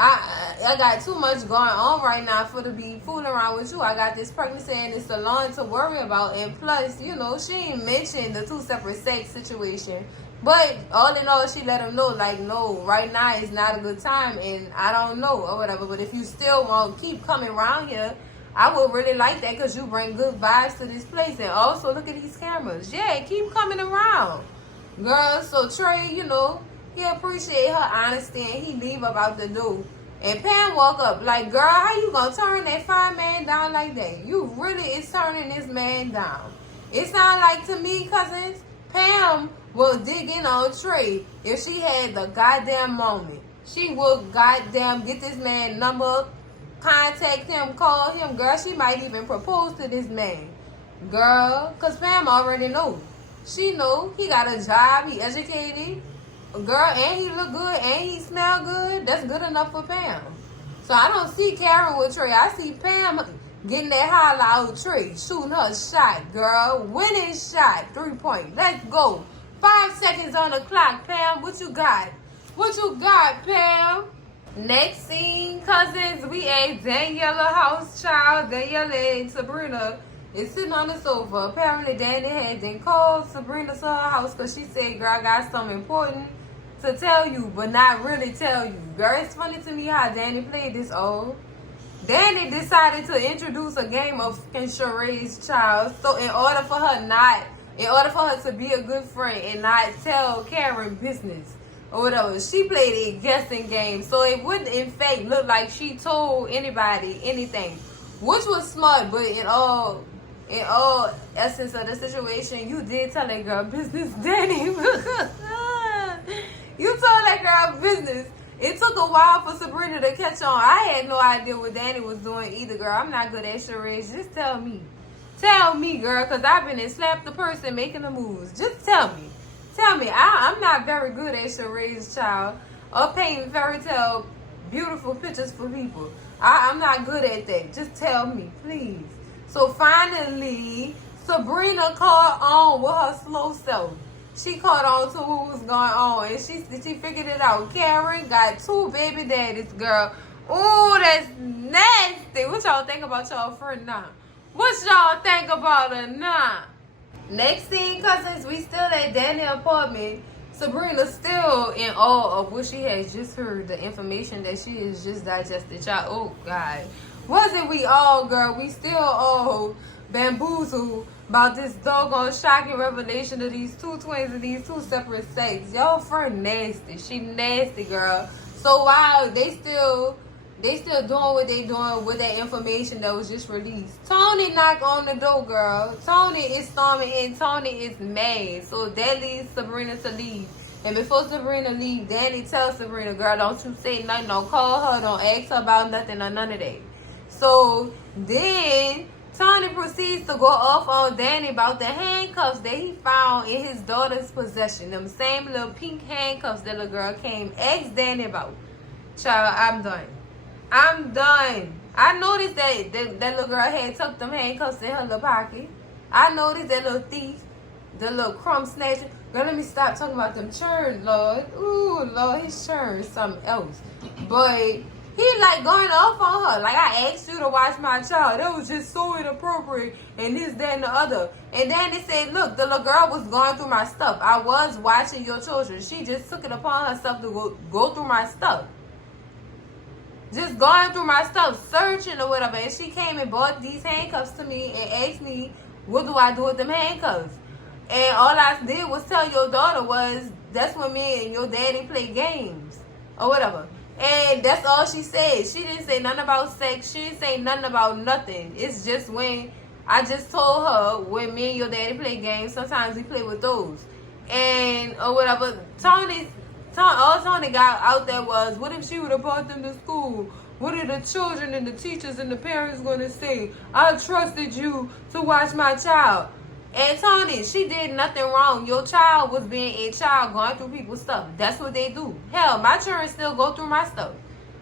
I got too much going on right now for to be fooling around with you. I got this pregnancy and this salon to worry about. And plus, she ain't mentioned the 2 separate sex situation. But all in all, she let him know, like, no, right now is not a good time. And I don't know or whatever. But if you still want to keep coming around here, I would really like that because you bring good vibes to this place. And also, look at these cameras. Yeah, keep coming around. Girl, so Trey, he appreciate her honesty and he leave about the door. And Pam walk up like, girl, how you gonna turn that fine man down like that? You really is turning this man down. It sound like to me, cousins, Pam will dig in on Trey if she had the goddamn moment. She will goddamn get this man number, contact him, call him. Girl, she might even propose to this man. Girl, because Pam already knows. She know he got a job, he educated. Girl, and he look good, and he smell good. That's good enough for Pam. So I don't see Karen with Trey. I see Pam getting that holla out Trey, shooting her shot, girl. Winning shot, 3-point. Let's go. 5 seconds on the clock, Pam. What you got? What you got, Pam? Next scene, cousins, we at Daniela house, child. Daniela and Sabrina is sitting on the sofa. Apparently, Danny had then called Sabrina to her house because she said, girl, I got something important to tell you, but not really tell you. Girl, it's funny to me how Danny played this old. Danny decided to introduce a game of charades, child. So in order for her to be a good friend and not tell Karen business or whatever, she played a guessing game. So it wouldn't in fact look like she told anybody anything, which was smart. But in all essence of the situation, you did tell that girl business, Danny. You told that girl business. It took a while for Sabrina to catch on. I had no idea what Danny was doing either, girl. I'm not good at charades. Just tell me. Tell me, girl, because I've been and slapped the person making the moves. Just tell me. Tell me. I'm not very good at charades, child. Or painting fairy tale beautiful pictures for people. I'm not good at that. Just tell me, please. So finally, Sabrina caught on with her slow self. She caught on to what was going on, and she figured it out. Karen got 2 baby daddies, girl. Ooh, that's nasty. What y'all think about y'all friend now? What y'all think about her now? Next thing, cousins, we still at Danny's apartment. Sabrina's still in awe of what she has just heard, the information that she has just digested. Y'all, oh, God. Wasn't we all, girl? We still all bamboozled about this doggone shocking revelation of these 2 twins and these 2 separate sex. Y'all friend nasty. She nasty, girl. So while they still doing what they doing with that information that was just released, Tony knocked on the door, girl. Tony is storming in. Tony is mad. So that leads Sabrina to leave. And before Sabrina leave, Danny tells Sabrina, girl, don't you say nothing. Don't call her. Don't ask her about nothing or none of that. So then Tony proceeds to go off on Danny about the handcuffs that he found in his daughter's possession. Them same little pink handcuffs that the girl came ask Danny about. Child, I'm done. I'm done. I noticed that little girl had tucked them handcuffs in her little pocket. I noticed that little thief, the little crumb snatcher. Girl, let me stop talking about them churn, Lord. Ooh, Lord, his churn is something else. But he like going off on her. Like, I asked you to watch my child. That was just so inappropriate. And this, that, and the other. And then they said, look, the little girl was going through my stuff. I was watching your children. She just took it upon herself to go through my stuff. Just going through my stuff, searching or whatever. And she came and bought these handcuffs to me and asked me, what do I do with them handcuffs? And all I did was tell your daughter was, that's when me and your daddy play games. Or whatever. And that's all she said. She didn't say nothing about sex. She didn't say nothing about nothing. It's just when I just told her when me and your daddy play games, sometimes we play with those. And or whatever. All Tony got out there was, what if she would have brought them to school? What are the children and the teachers and the parents going to say? I trusted you to watch my child. And Tony, she did nothing wrong. Your child was being a child going through people's stuff. That's what they do. Hell, my children still go through my stuff.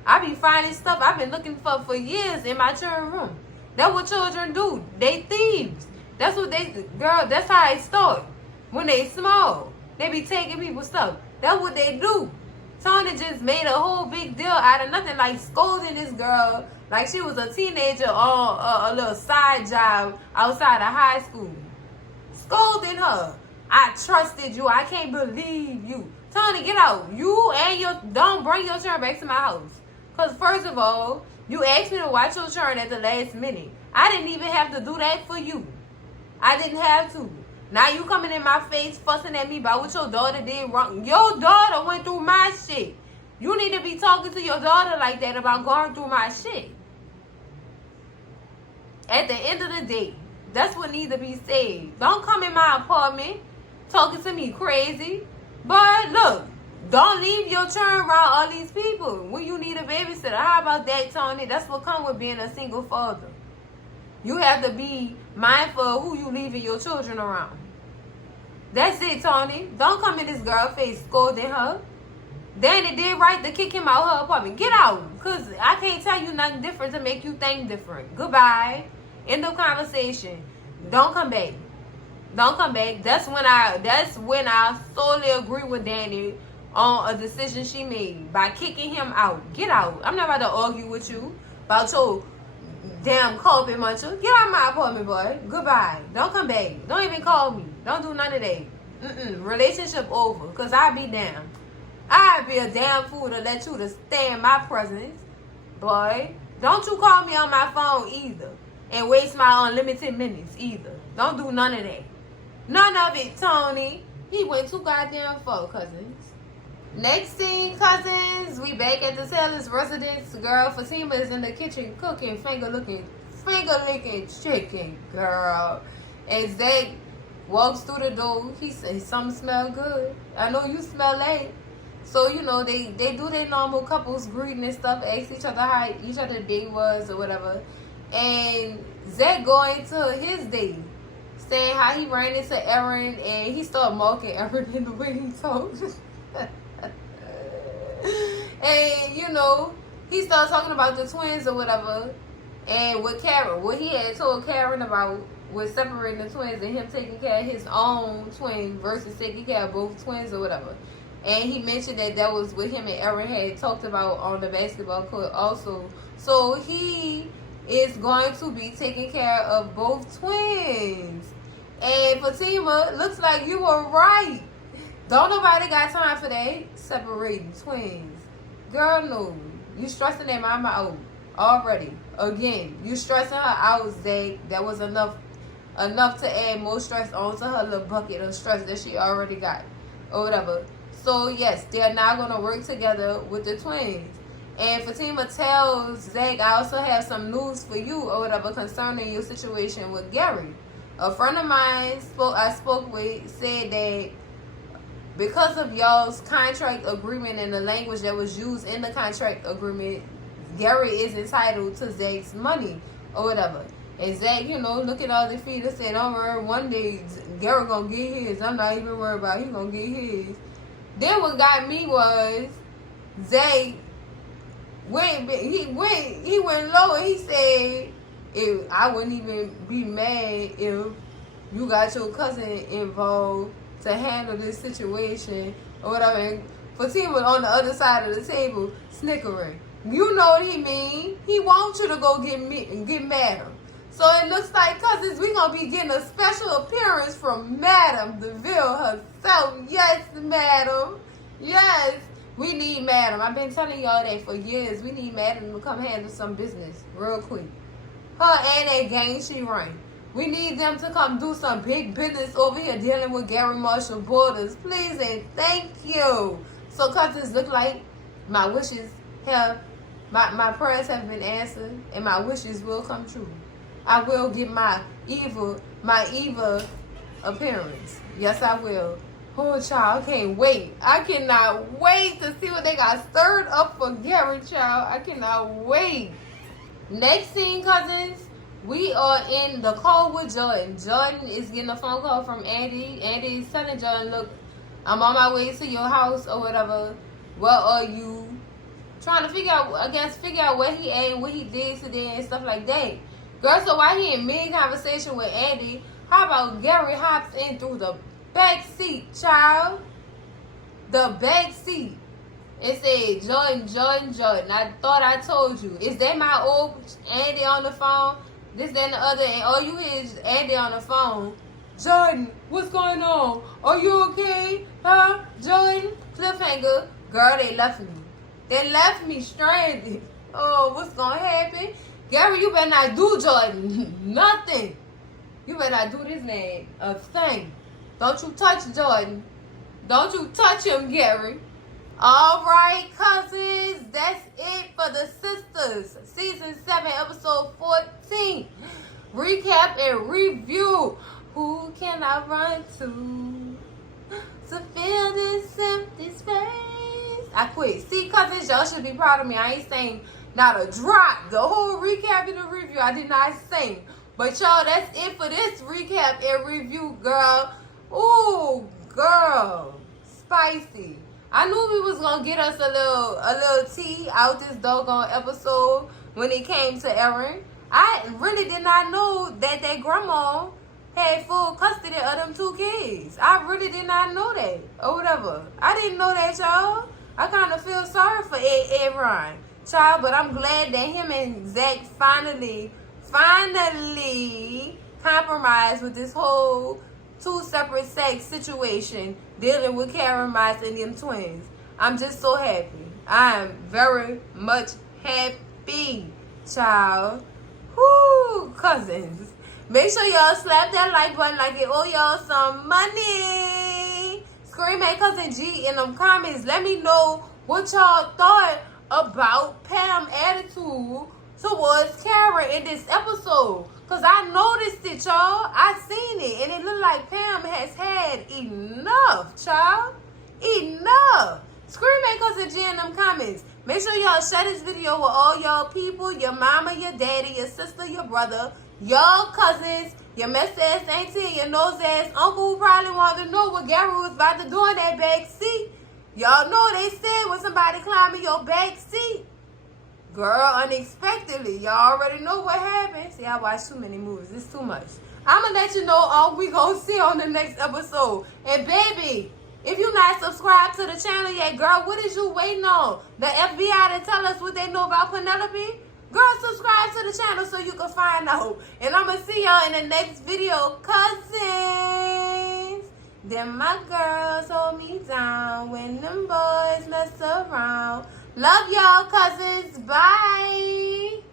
I be finding stuff I've been looking for years in my children's room. That's what children do. They thieves. That's what they, girl, that's how it start. When they small, they be taking people's stuff. That's what they do. Tony just made a whole big deal out of nothing, like scolding this girl like she was a teenager on a little side job outside of high school. Scolding her. I trusted you. I can't believe you. Tony, get out. You and don't bring your children back to my house. Because first of all, you asked me to watch your children at the last minute. I didn't even have to do that for you. I didn't have to. Now you coming in my face fussing at me about what your daughter did wrong. Your daughter went through my shit. You need to be talking to your daughter like that about going through my shit. At the end of the day, that's what needs to be said. Don't come in my apartment talking to me crazy. But look, don't leave your turn around all these people when you need a babysitter. How about that, Tony? That's what comes with being a single father. You have to be mindful of who you leaving your children around. That's it, Tony. Don't come in this girl face scolding her. Danny did right to kick him out her apartment. Get out. Because I can't tell you nothing different to make you think different. Goodbye. End of conversation. Don't come back. Don't come back. That's when I solely agree with Danny on a decision she made by kicking him out. Get out. I'm not about to argue with you about your damn carpet muncher. Get out of my apartment, boy. Goodbye. Don't come back. Don't even call me. Don't do none of that. Relationship over. Because I'll be damned. I'd be a damn fool to let you to stay in my presence. Boy, don't you call me on my phone either. And waste my unlimited minutes either. Don't do none of that. None of it, Tony. He went too goddamn far, cousins. Next scene, cousins. We back at the Taylor's residence. Girl, Fatima is in the kitchen cooking, finger licking chicken, girl. And Zach walks through the door. He says, something smell good. I know you smell late. So, you know, they do their normal couples greeting and stuff, ask each other how each other day was or whatever. And Zach going to his day, saying how he ran into Erin and he started mocking Erin in the way he talked. And, you know, he started talking about the twins or whatever. And with Karen, what he had told Karen about was separating the twins and him taking care of his own twin versus taking care of both twins or whatever. And he mentioned that was what him and Erin had talked about on the basketball court also. So he is going to be taking care of both twins. And Fatima, looks like you were right. Don't nobody got time for that. Separating twins. Girl, no. You stressing that mama out already. Again, you stressing her out, Zach. That was enough to add more stress onto her little bucket of stress that she already got. Or whatever. So, yes, they're now going to work together with the twins. And Fatima tells Zach, I also have some news for you or whatever concerning your situation with Gary. A friend of mine I spoke with said that because of y'all's contract agreement and the language that was used in the contract agreement, Gary is entitled to Zach's money or whatever. And Zach, you know, look at all the feet and said, don't worry, one day Gary going to get his. I'm not even worried about it. He going to get his. Then what got me was Zay went low and he said, if I wouldn't even be mad if you got your cousin involved to handle this situation or whatever. And Fatima on the other side of the table snickering. You know what he mean. He wants you to go get Madam. So it looks like, cousins, we're going to be getting a special appearance from Madam DeVille herself. Yes, Madam. Yes. We need Madam. I've been telling y'all that for years. We need Madam to come handle some business real quick. Her and that gang she run. We need them to come do some big business over here dealing with Gary Marshall Borders. Please and thank you. So, cousins, look like my wishes have, my prayers have been answered and my wishes will come true. I will get my evil appearance. Yes, I will. Oh, child, I can't wait. I cannot wait to see what they got stirred up for Gary, child. I cannot wait. Next scene, cousins, we are in the call with Jordan. Jordan is getting a phone call from Andy. Andy is telling Jordan, look, I'm on my way to your house or whatever. What are you trying to figure out where he at and what he did today and stuff like that. Girl, so while he in mid-conversation with Andy, how about Gary hops in through the back seat, child? The back seat. It said, Jordan. I thought I told you. Is that my old Andy on the phone? This, that, and the other. And all you hear is Andy on the phone. Jordan, what's going on? Are you okay? Huh? Jordan? Cliffhanger. Girl, they left me. They left me stranded. Oh, what's going to happen? Gary, you better not do Jordan nothing. You better not do this man a thing. Don't you touch Jordan. Don't you touch him, Gary. All right, cousins. That's it for the Sistas. Season 7, episode 14. Recap and review. Who can I run to? To fill this empty space. I quit. See, cousins, y'all should be proud of me. I ain't saying not a drop. The whole recap and the review, I did not sing. But y'all, that's it for this recap and review, girl. Ooh, girl. Spicy. I knew we was gonna get us a little tea out this doggone episode when it came to Erin. I really did not know that their grandma had full custody of them 2 kids. I really did not know that. Or whatever. I didn't know that, y'all. I kind of feel sorry for Aaron, child, but I'm glad that him and Zach finally compromised with this whole 2 separate sex situation dealing with Karen Mice and them twins. I'm just so happy. I am very much happy, child. Whoo, cousins. Make sure y'all slap that like button like it owe y'all some money. Scream at Cousin G in them comments. Let me know what y'all thought about Pam's attitude towards Karen in this episode. Because I noticed it, y'all. I seen it. And it looked like Pam has had enough, child. Enough. Scream at Cousin G in them comments. Make sure y'all share this video with all y'all people. Your mama, your daddy, your sister, your brother, y'all cousins, your mess ass auntie, your nose ass uncle who probably wanted to know what Gary was about to do in that back seat. Y'all know they said when somebody climbing your back seat, girl, unexpectedly. Y'all already know what happened. See, I watch too many movies. It's too much. I'm going to let you know all we going to see on the next episode. And baby, if you not subscribed to the channel yet, girl, what is you waiting on? The FBI to tell us what they know about Penelope? Girl, subscribe to the channel so you can find out. And I'm going to see y'all in the next video, cousins. Then my girls hold me down when them boys mess around. Love y'all, cousins. Bye.